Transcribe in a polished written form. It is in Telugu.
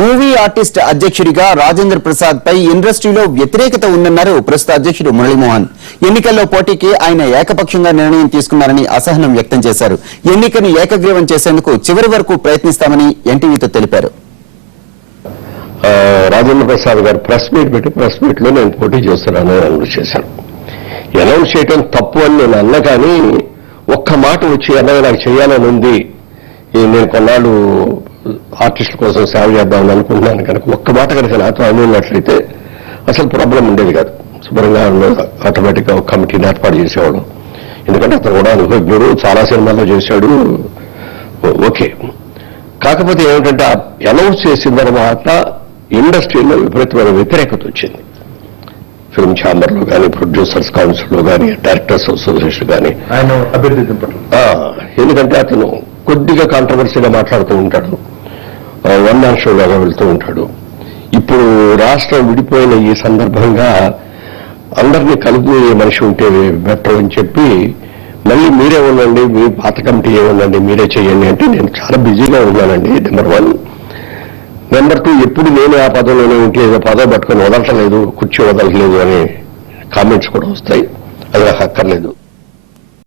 మూవీ ఆర్టిస్ట్ అధ్యక్షుడిగా రాజేంద్ర ప్రసాద్ పై ఇండస్ట్రీలో వ్యతిరేకత ఉందన్నారు ప్రస్తుత అధ్యక్షుడు మురళీమోహన్. ఎన్నికల్లో పోటీకి ఆయన ఏకపక్షంగా నిర్ణయం తీసుకున్నారని అసహనం వ్యక్తం చేశారు. ఎన్నికను ఏకగ్రీవం చేసేందుకు చివరి వరకు ప్రయత్నిస్తామని ఎన్టీవీతో తెలిపారు. రాజేంద్ర ప్రసాద్ గారు ప్రెస్ మీట్ పెట్టి ప్రెస్ మీట్ లో నేను పోటీ చేస్తున్నాను అనౌన్స్ చేశాను. అనౌన్స్ చేయడం తప్పు అని నేను అన్నా, కానీ ఒక్క మాట వచ్చి అన్నది నాకు చేయాలని ఉంది, నేను కొన్నాళ్ళు ఆర్టిస్టుల కోసం సేవ చేద్దామని అనుకుంటున్నాను కనుక ఒక్క మాట కనుక నాతో అనుకున్నట్లయితే అసలు ప్రాబ్లం ఉండేది కాదు. శుభ్రంగా ఆటోమేటిక్గా ఒక కమిటీని ఏర్పాటు చేసేవాడు. ఎందుకంటే అతను కూడా అనుభవజ్ఞుడు, చాలా సినిమాల్లో చేశాడు. ఓకే, కాకపోతే ఏమిటంటే అనౌన్స్ చేసిన తర్వాత ఇండస్ట్రీలో విపరీతమైన వ్యతిరేకత వచ్చింది. ఫిల్మ్ ఛాంబర్లో కానీ, ప్రొడ్యూసర్స్ కౌన్సిల్లో కానీ, డైరెక్టర్స్ అసోసియేషన్ కానీ ఆయన అభ్యర్థించబడ్డారు. ఎందుకంటే అతను కొద్దిగా కాంట్రవర్సీగా మాట్లాడుతూ ఉంటాడు, వన్ మ్యాన్ షోలాగా వెళ్తూ ఉంటాడు. ఇప్పుడు రాష్ట్రం విడిపోయిన ఈ సందర్భంగా అందరినీ కలుపు మనిషి ఉంటే బెటర్ అని చెప్పి మళ్ళీ మీరే ఉండండి, మీ పాత కమిటీ ఏముందండి, మీరే చేయండి అంటే నేను చాలా బిజీగా ఉన్నానండి. నెంబర్ 1. నెంబర్ 2, ఎప్పుడు నేను ఆ పదంలోనే ఉంటే ఏదో పదవి పట్టుకొని వదలట్లేదు, కుర్చీ వదలట్లేదు అనే కామెంట్స్ కూడా వస్తాయి. అది నాకు అక్కర్లేదు.